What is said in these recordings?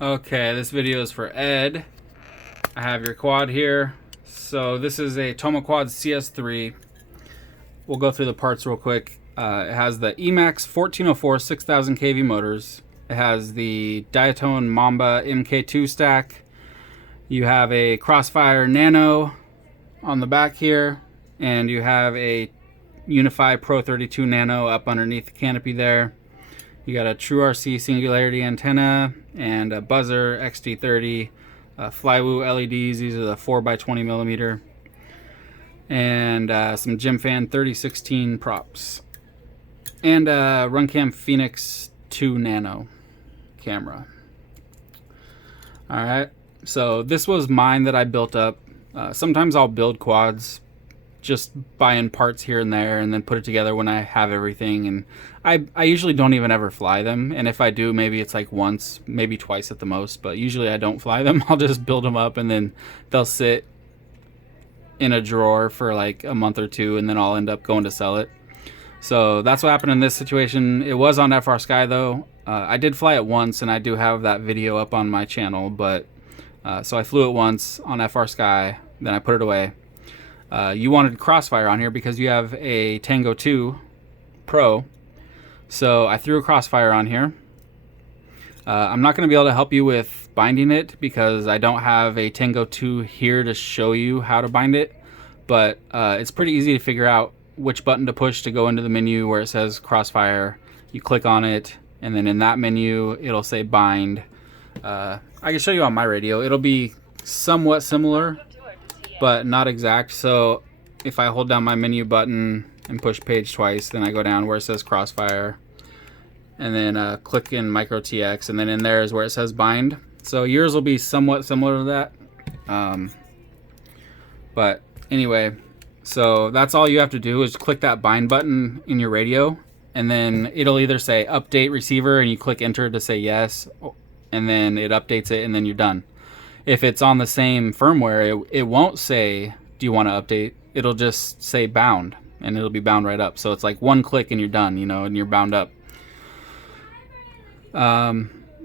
Okay, this video is for Ed. I have your quad here. So this is a Toma Quad cs3. We'll go through the parts real quick. It has the Emax 1404 6000 kV motors. It has the Diatone Mamba MK2 stack. You have a Crossfire Nano on the back here, and you have a Unify Pro 32 Nano up underneath the canopy there. You got a True RC Singularity antenna and a Buzzer XT30 Flywoo LEDs. These are the 4x20 millimeter, and some GymFan 3016 props, and a Runcam Phoenix 2 Nano camera. All right, so this was mine that I built up. Sometimes I'll build quads, just buying parts here and there, and then put it together when I have everything. And I usually don't even ever fly them, and if I do, maybe it's like once, maybe twice at the most, but usually I don't fly them. I'll just build them up, and then they'll sit in a drawer for like a month or two, and then I'll end up going to sell it. So that's what happened in this situation. It was on FR Sky though. I did fly it once, and I do have that video up on my channel, but so I flew it once on FR Sky, then I put it away. You wanted Crossfire on here because you have a Tango 2 Pro, so I threw a Crossfire on here. I'm not going to be able to help you with binding it because I don't have a Tango 2 here to show you how to bind it, but it's pretty easy to figure out which button to push to go into the menu where it says Crossfire. You click on it, and then in that menu it'll say bind. I can show you on my radio. It'll be somewhat similar, but not exact. So if I hold down my menu button and push page twice, then I go down where it says Crossfire, and then click in Micro TX, and then in there is where it says bind. So yours will be somewhat similar to that. But anyway, so that's all you have to do is click that bind button in your radio, and then it'll either say update receiver, and you click enter to say yes, and then it updates it, and then you're done. If it's on the same firmware, it won't say, do you want to update? It'll just say bound, and it'll be bound right up. So it's like one click and you're done, you know, and you're bound up.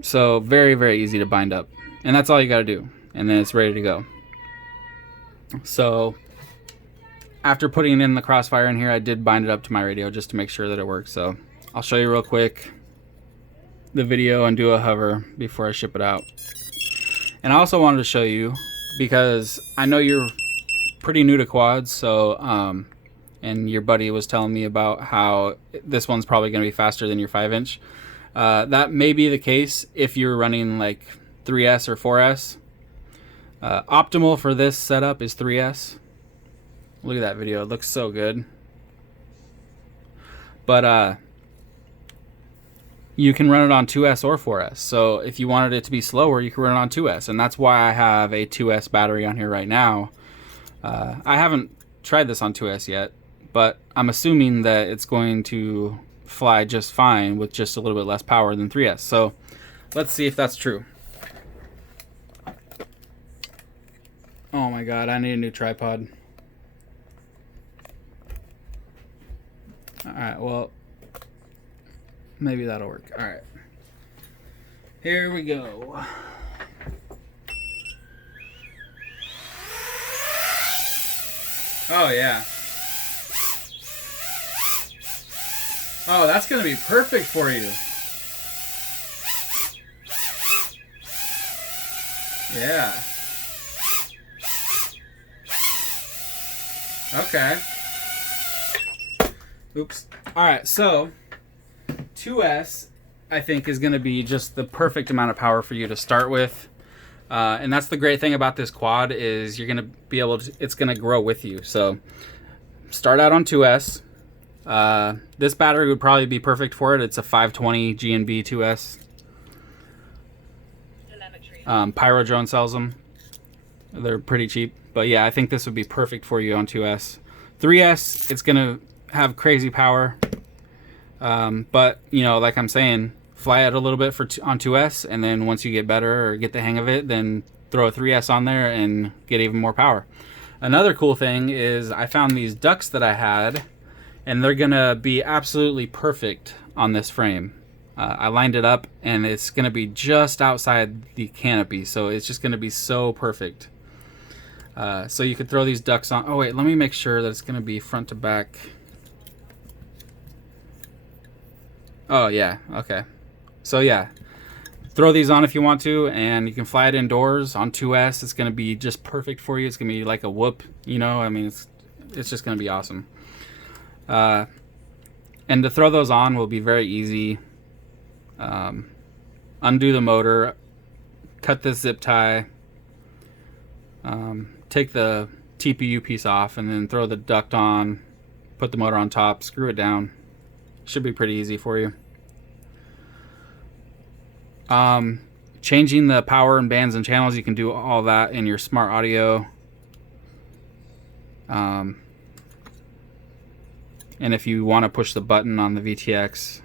So very, very easy to bind up. And that's all you got to do. And then it's ready to go. So after putting in the Crossfire in here, I did bind it up to my radio just to make sure that it works. So I'll show you real quick the video and do a hover before I ship it out. And I also wanted to show you, because I know you're pretty new to quads, so and your buddy was telling me about how this one's probably going to be faster than your 5-inch. That may be the case if you're running like 3S or 4S. Optimal for this setup is 3S. Look at that video, it looks so good. But you can run it on 2S or 4S. So if you wanted it to be slower, you can run it on 2S. And that's why I have a 2S battery on here right now. I haven't tried this on 2S yet, but I'm assuming that it's going to fly just fine with just a little bit less power than 3S. So let's see if that's true. Oh my God, I need a new tripod. All right, well, maybe that'll work. All right, here we go. Oh yeah. Oh, that's gonna be perfect for you. Yeah. Okay. Oops. All right, so 2S, I think, is going to be just the perfect amount of power for you to start with. And that's the great thing about this quad is you're going to be able to, it's going to grow with you. So start out on 2S. This battery would probably be perfect for it. It's a 520 G&B 2S. Pyrodrone sells them. They're pretty cheap. But yeah, I think this would be perfect for you on 2S. 3S, it's going to have crazy power. But, you know, like I'm saying, fly it a little bit on 2S, and then once you get better or get the hang of it, then throw a 3S on there and get even more power. Another cool thing is I found these ducks that I had, and they're gonna be absolutely perfect on this frame. I lined it up, and it's going to be just outside the canopy, so it's just going to be so perfect. So you could throw these ducks on. Oh wait, let me make sure that it's going to be front to back. Oh yeah, okay. So yeah, throw these on if you want to, and you can fly it indoors on 2S. It's going to be just perfect for you. It's going to be like a whoop, you know. I mean, it's just going to be awesome. And to throw those on will be very easy. Undo the motor, cut this zip tie, take the TPU piece off, and then throw the duct on, put the motor on top, screw it down. Should be pretty easy for you. Changing the power and bands and channels, you can do all that in your smart audio. And if you want to push the button on the VTX,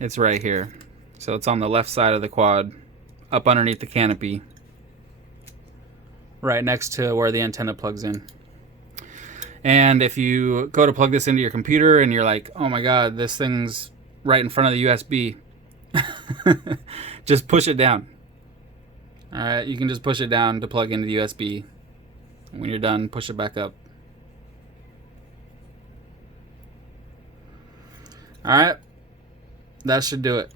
it's right here. So it's on the left side of the quad, up underneath the canopy, right next to where the antenna plugs in. And if you go to plug this into your computer and you're like, oh my god, this thing's right in front of the USB, just push it down. Alright, you can just push it down to plug into the USB. When you're done, push it back up. Alright, that should do it.